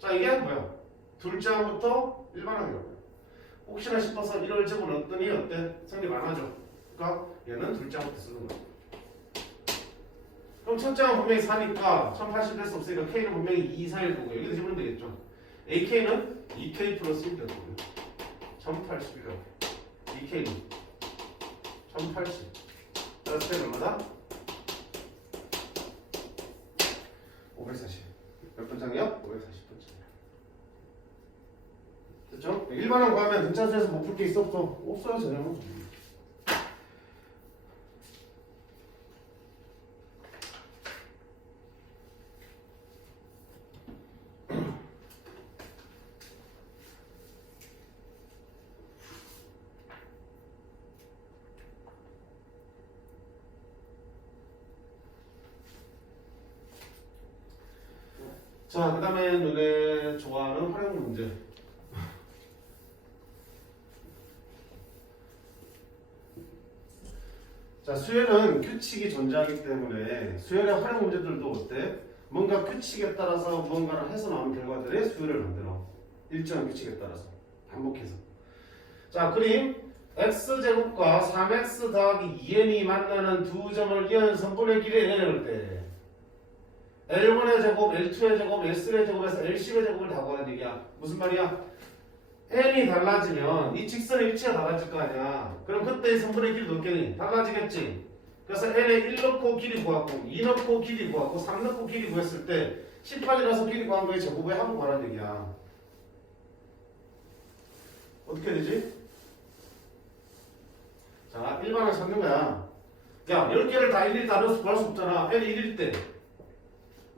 자, 이게 뭐야? 둘째부터 일반항이라고요. 혹시나 싶어서 1을 집어넣었더니 어때? 성립 안 하죠. 그러니까 얘는 둘째부터 쓰는 거야. 그럼 첫 장은 분명히 4니까 1080 될 수 없으니까 K는 분명히 2, 4, 1 보고 여기서 집으면 되겠죠. AK는 2K 플러스 1 되거든요. 1080이라고. 2K는 1080. 플러스 1 얼마다? 540. 몇 번장이요? 540번장. 됐죠? 일반항 구하면 등차수에서 못 풀 게 있어 없어? 없어요 전혀. 자, 그 다음에 너네 좋아하는 활용 문제. 자, 수열은 규칙이 존재하기 때문에 수열의 활용 문제들도 어때? 뭔가 규칙에 따라서 뭔가를 해서 나온 결과들의 수열을 만들어. 일정한 규칙에 따라서 반복해서. 자, 그림 x제곱과 3x 더하기 2n이 만나는 두 점을 이은 선분의 길이 n을 때 L1의 제곱, L2의 제곱, L3의 제곱에서 L10의 제곱을 다 구하는 얘기야. 무슨 말이야? n이 달라지면 이 직선의 위치가 달라질 거 아니야. 그럼 그때 선분의 길이 어떻겠니? 달라지겠지. 그래서 n에 1 넣고 길이 구하고 2 넣고 길이 구하고 3 넣고 길이 구했을 때 18이라서 길이 구한 거에 제곱의 합을 구하라는 얘기야. 어떻게 되지? 자, 일반을 찾는 거야. 야, 10개를 다 일일이 다 넣어서 구할 수 없잖아. n이 1일 때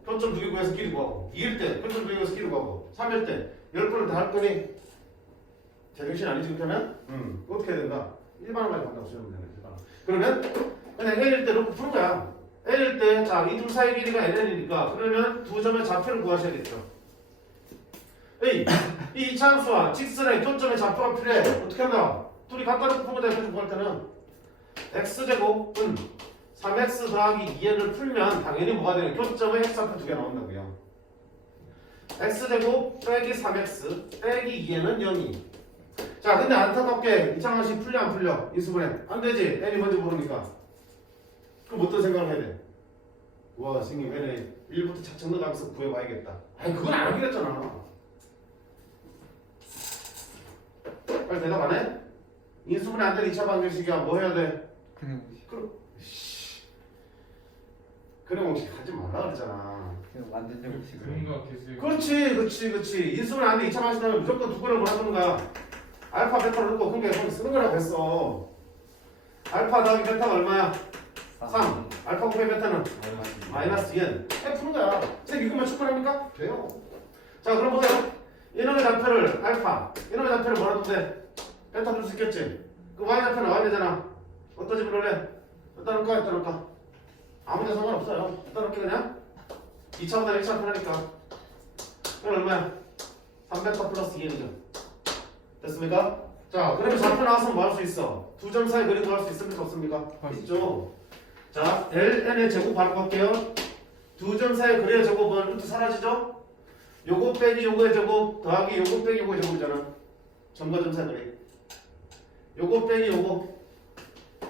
표점 2개 구해서 길이 구하고 2일 때 표점 2개 구해서 길이 구하고 3일 때 10번을 다 할 거니 제정신 아니지 그렇게 하면? 어떻게 해야 된다? 일반항까지 간다고 쓰면 되는 거야. 그러면 그냥 n일 때 놓고 푸는 거야. n일 때 자, 이 둘 사이 길이가 n이니까 그러면 두 점의 좌표를 구하셔야겠죠. 이 이차함수와 직선의 교점의 좌표가 필요해. 어떻게 한다? 둘이 갖다 놓고 푸는 거다. 구할 때는 x제곱은 3x 더하기 2n을 풀면 당연히 뭐가 되냐? 교점의 x좌표 두 개 나온다고요. x제곱 빼기 3x 빼기 2n은 0이. 자, 근데 안타깝게 이창환씨 풀려 안 풀려? 인수분해 안 되지. n이 뭔지 모르니까. 그럼 어떤 생각을 해야 돼? 와, 선생님 n에 1부터 차츰 넣어가면서 구해봐야겠다. 아니, 그건 안 하기로 했잖아. 빨리 대답 안 해? 인수분해 안 되는 2차 방정식이야. 뭐 해야 돼? 그냥 그런 공식 하지 말라 그랬잖아. 그냥 완전 정식으로. 그런가 계속. 그렇지. 인수분해 안 되는 2차 방정식이면 무조건 두 번을 하는 거야. 알파 베타를 넣고 그게 쓰는 거라고 했어. 알파 더하기 베타가 얼마야? 3. 알파 곱하기 베타는? 마이너스 2n. 푸는 거야. 선생님 이것만 축구합니까? 돼요. 자 그럼 보세요. 이놈의 좌표를 알파, 이놈의 좌표를 뭐라 둬도 돼? 베타 줄 수 있겠지? 그 y 좌표 나와야 되잖아. 어떤 집을 넣을래? 어디다 놓을까? 어디다 놓을까? 아무 데 상관없어요. 어디다 놓을게 그냥? 2차보다 1차 편하니까. 이건 얼마야? 3베타 플러스 2n이죠. 됐습니까? 자 그러면 좌표 나왔으면 뭐 할 수 있어? 두 점 사이 그림 구할 수 있습니까? 없습니까? 있죠. 자 ln의 제곱 바로 볼게요. 두 점 사이 그래의 제곱은 루트 사라지죠? 요거 빼기 요거의 제곱 더하기 요거 빼기 요거의 제곱이잖아. 점과 점 사이 그래. 요거 빼기 요거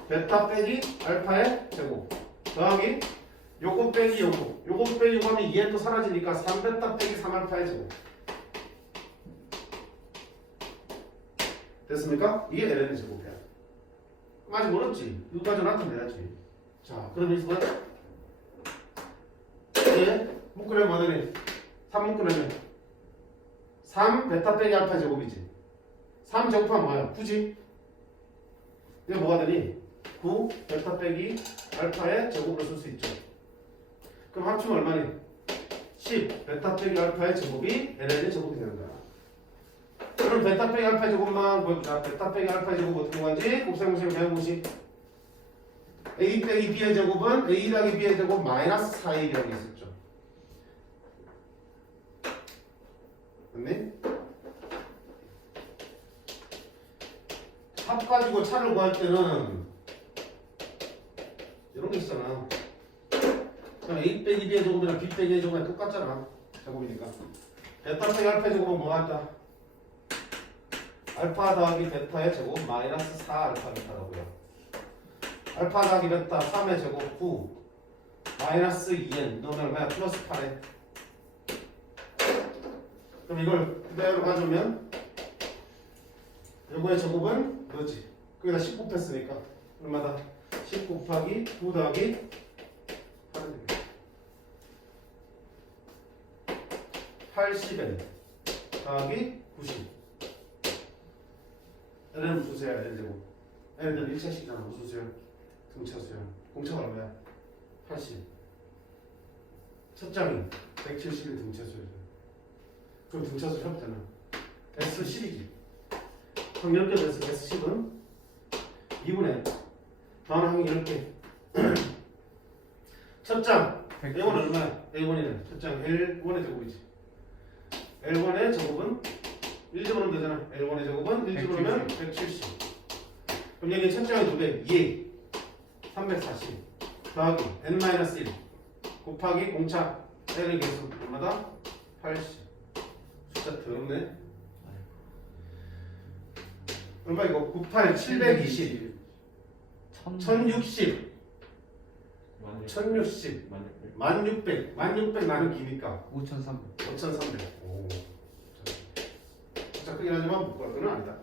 베타 빼기 알파의 제곱 더하기 요거 빼기 요거 빼기 요거 하면 2n 또 사라지니까 3베타 빼기 3알파의 제곱. 됐습니까? 이게 ln의 제곱이야. 아직 멀었지? 이거까지 나타내야지. 자 그럼 이거 이게 묶으려면 뭐더니 3 묶으려면 3 베타 빼기 알파 제곱이지. 3 제곱하면 뭐야? 9지? 이게 뭐가 되니? 9 베타 빼기 알파의 제곱으로 쓸 수 있죠. 그럼 합치면 얼마니? 10 베타 빼기 알파의 제곱이 ln의 제곱이 되는 거야. 그럼 베타 빼기 알파 제곱만 보여보자. 베타 빼기 알파 제곱 어떻게 구하지? 곱셈곱셈 배워보시. a 빼기 b의 제곱은 a 더하기 b의 제곱 마이너스 4a라고 있었죠. 됐니? 합 가지고 차를 구할 때는 이런 게 있잖아. 그럼 a 빼기 b의 제곱이랑 b 빼기 제곱이랑 똑같잖아. 제곱이니까. 베타 빼기 알파 제곱은 뭐 같다? 알파 더하기 베타의 제곱 마이너스 4 알파 베타라고요. 알파 더하기 베타 3의 제곱 9 마이너스 2n 넣으면 얼마야? 플러스 8에. 그럼 이걸 그대로 가져오면 요거의 제곱은 그렇지. 거기다 10 곱했으니까 얼마다? 10 곱하기 9 더하기 8은 되겠다. 80n 더하기 90. ln은 무슨 수야? ln 제곱. ln은 1차식이잖아. 무슨 수야? 등차 수야. 공차가 얼마야? 80. 첫 장이 170이 등차 수야. 그럼 등차 수 협되나? S10이지. 그럼 10개 됐어. S10은 2분의 더하기 10개. 첫 장 A1은 얼마야? A1이네. 첫 장 L1의 제곱이지. L1의 제곱은 1 집어넣으면 되잖아. L1의 제곱은 1 집어넣으면 170. 그럼 여기 첫 장이 200, 2 340 더하기 n-1 곱하기 공차 L의 개수 얼마다? 80. 숫자 더럽네. 얼마 이거? 98, 720 1060 1060 1600 1600 나는 기니까 5300 5300. 오. 숫자 크긴 하지만 묶을 거는 아니다.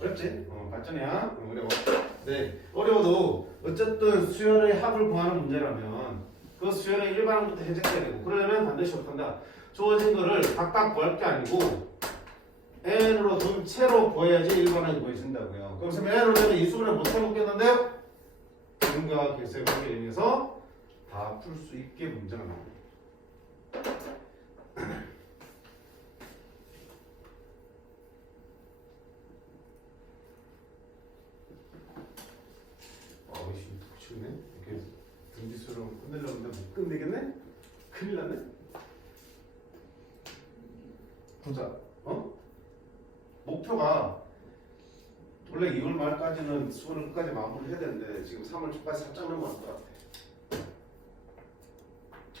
어렵지? 발전이야. 어려워. 네. 어려워도 어쨌든 수열의 합을 구하는 문제라면 그 수열의 일반항부터 해제해야 되고 그러려면 반드시 못한다. 주어진 거를 각각 구할 게 아니고 n으로 둔 채로 구해야지 일반항이 구해진다고요. 그럼 선생님 n으로 되면 이 수분을 못 해먹겠는데요? 근과 계수의 관계에 의해서 다 풀 수 있게 문제가 나옵니다. 어이씨, 미치겠네. 이렇게 등지수로 끝내려는데 못 끝내겠네? 큰일 났네. 보자. 목표가 원래 2월 말까지는 수원을 끝까지 마무리를 해야 되는데 지금 3월 초까지 살짝 넘어갈 것 같아.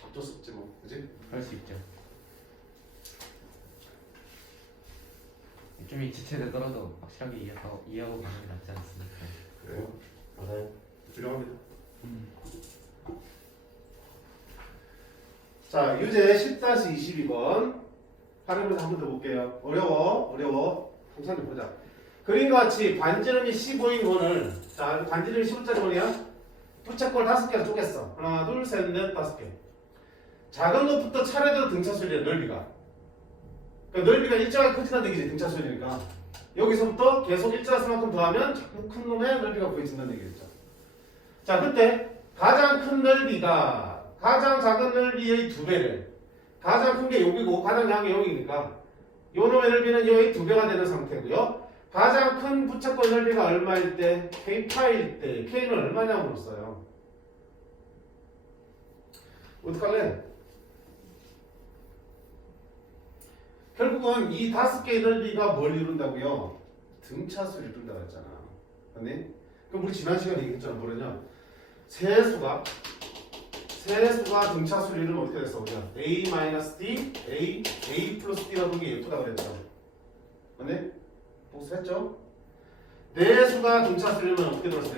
어쩔 수 없지 뭐, 그지? 할 수 있죠. 좀 지체되더라도 확실하게 이해하고 가는 게 낫지 않습니까? 그래요? 맞아요. 훌륭합니다. 자, 유제 10-22번 활용해서 한 번 더 볼게요. 어려워. 한참 보자. 그림과 같이 반지름이 15인 원을, 자, 반지름이 15짜리 원이야? 부채꼴 5개로 쪼갰어. 하나, 둘, 셋, 넷, 5개. 작은 것부터 차례대로 등차수열이야, 넓이가. 그러니까 넓이가 일정하게 커진다는 얘기지, 등차수열이니까. 여기서부터 계속 일정한 만큼 더하면 자꾸 큰 놈의 넓이가 구해진다는 얘기겠죠. 자, 그때 가장 큰 넓이가 가장 작은 넓이의 2배를, 가장 큰 게 여기고 가장 작은 게 여기니까 요 놈의 넓이는 여기 2배가 되는 상태고요. 가장 큰 부채꼴 넓이가 얼마일 때? K파일 때 K는 얼마냐고 물었어요. 어떡할래? 결국은 이 5개의 넓이가 뭘 이룬다고요? 등차수를 이룬다고 했잖아. 맞니? 그럼 우리 지난 시간에 얘기했잖아. 뭐랬냐? 세수가 등차수를 이루면 어떻게 됐어? 우리가 A-D, A 플러스 D가 그게 예쁘다 그랬잖아. 맞니? 복습했죠? 내수가 등차수를 이루면 어떻게 들었어?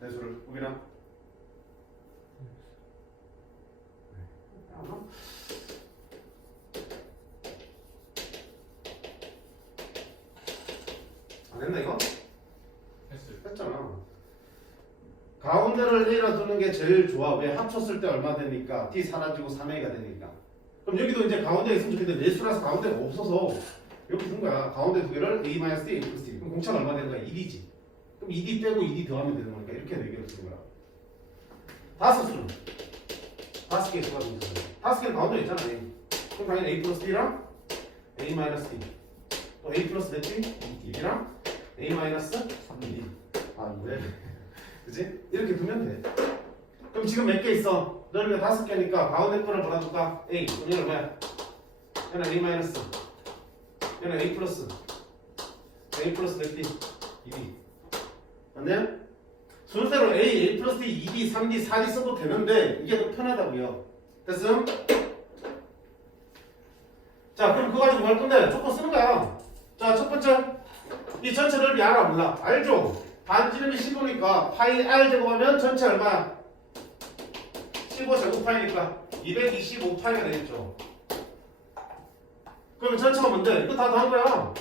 내수를 우리랑 안 했나 이거? 했어요. 했잖아. 가운데를 A라 두는 게 제일 좋아. 왜? 합쳤을 때 얼마 되니까? D 사라지고 3A가 되니까. 그럼 여기도 이제 가운데에 있으면 좋겠는데 내수라서 가운데가 없어서 이렇게 둔 거야. 가운데 두 개를 A-D, A 플러스 D. 그럼 공차가 얼마 되는 거야? 1이지. 그럼 2D 빼고 2D 더하면 되는 거니까 이렇게 4개를 쓰는 거야. 다섯수는 5개 수가 되는 거야. 5개는 가운데 있잖아. A. 그럼 당연히 A 플러스 D랑 A 마이너스 D. 또 A 플러스 몇 D? D랑 A 마이너스 3D. 아, 네. 그치? 이렇게 두면 돼. 그럼 지금 몇 개 있어? 넓이가 5개니까 가운데 거를 뭐라 둘까? A. 그럼 얘는 뭐야? 얘는 A 마이너스. 얘는 A 플러스. A 플러스 몇 D? 2D. 맞나요? 순서대로 A 플러스 D, 2D, 3D, 4D 써도 되는데 이게 더 편하다고요. 됐음? 자, 그럼 그거 가지고 뭐 할 건데? 조건 쓰는 거야. 자, 첫 번째. 이 전체 넓이 알아? 몰라? 알죠? 반지름이 15니까 파이 R 제곱하면 전체 얼마야? 15 제곱파이니까 225파이가 되겠죠. 그러면 전체가 뭔데? 이거 다 더한 거야.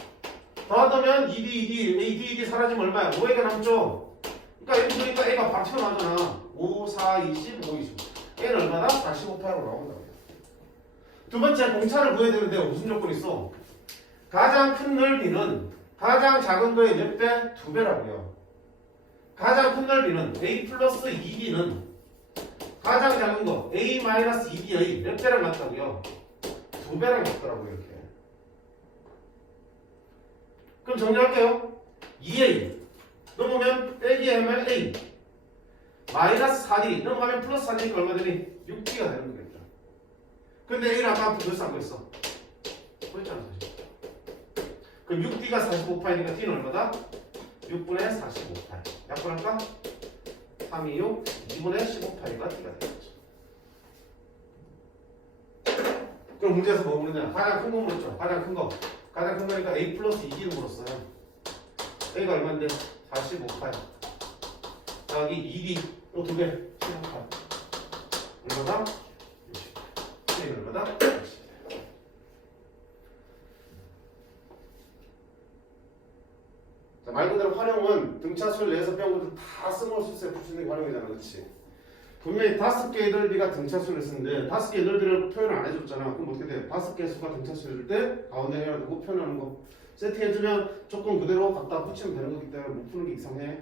더하다면 2D, AD 사라지면 얼마야? 5A가 남죠? 그러니까 여기 보니까 A가 바로 튀어나오잖아. 5, 4, 20, 5, 20. A는 얼마나? 45파이로 나온다고요. 두 번째, 공차를 구해야 되는데 무슨 조건이 있어? 가장 큰 넓이는 가장 작은 거의 몇 배? 2배라고요. 가장 큰 넓이는 A 플러스 2D는 가장 작은 거 A 마이너스 2D의 몇 배랑 같다고요? 2배랑 같더라고요. 이렇게. 그럼 정리할게요. 2A 넘으면 빼기 하면 A 마이너스 4D 넘어가면 플러스 4D니까 얼마 되니? 6D가 되는 거겠죠. 근데 A를 아까부터 몇 산 거였어? 그랬잖아 사실. 그럼 6D가 45파이니까 D는 얼마다? 6분의 45파이. 약분할까? 3, 2, 6, 2분의 15파이가 D가 되겠죠. 그럼 문제에서 뭐 물었냐? 가장 큰 거 물었죠. 가장 큰 거. 가장 큰 거니까 A 플러스 2D를 물었어요. A가 얼마인데? 45파이. 여기 2D 또 2배 15파이. 얼마다? 60. A는 얼마다? 60. 자, 말 그대로 활용은 등차수를 내서 배운 것들 다 써먹을 수 있어요. 풀 수 있는 게 활용이잖아. 그렇지? 분명히 5개의 넓이가 등차수를 쓰는데 5개의 넓이를 표현을 안 해줬잖아. 그럼 어떻게 돼? 5개의 수가 등차수를 줄 때 가운데 해야 되고 표현하는 거 세팅해주면 조건 그대로 갖다 붙이면 되는 거기 때문에 못 푸는 게 이상해.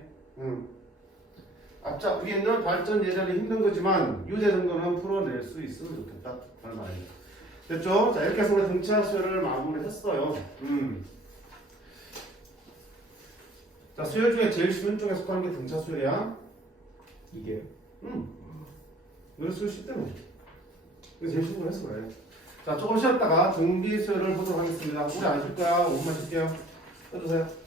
앞자 위에 있는 발전 예전이 힘든 거지만 유제 정도는 풀어낼 수 있으면 좋겠다. 그런 말이에요. 됐죠? 자, 이렇게 해서 우리 등차수를 마무리했어요. 자, 수열 중에 제일 쉬운 쪽에 속하는 게 등차수열이야. 이게 너를 쓸수 있다며. 이거 제일 쉬운 거 했어 그래. 자, 조금 쉬었다가 정비수열을 보도록 하겠습니다. 우리 안 쉴 거야. 5분만 쉴게요. 해주세요.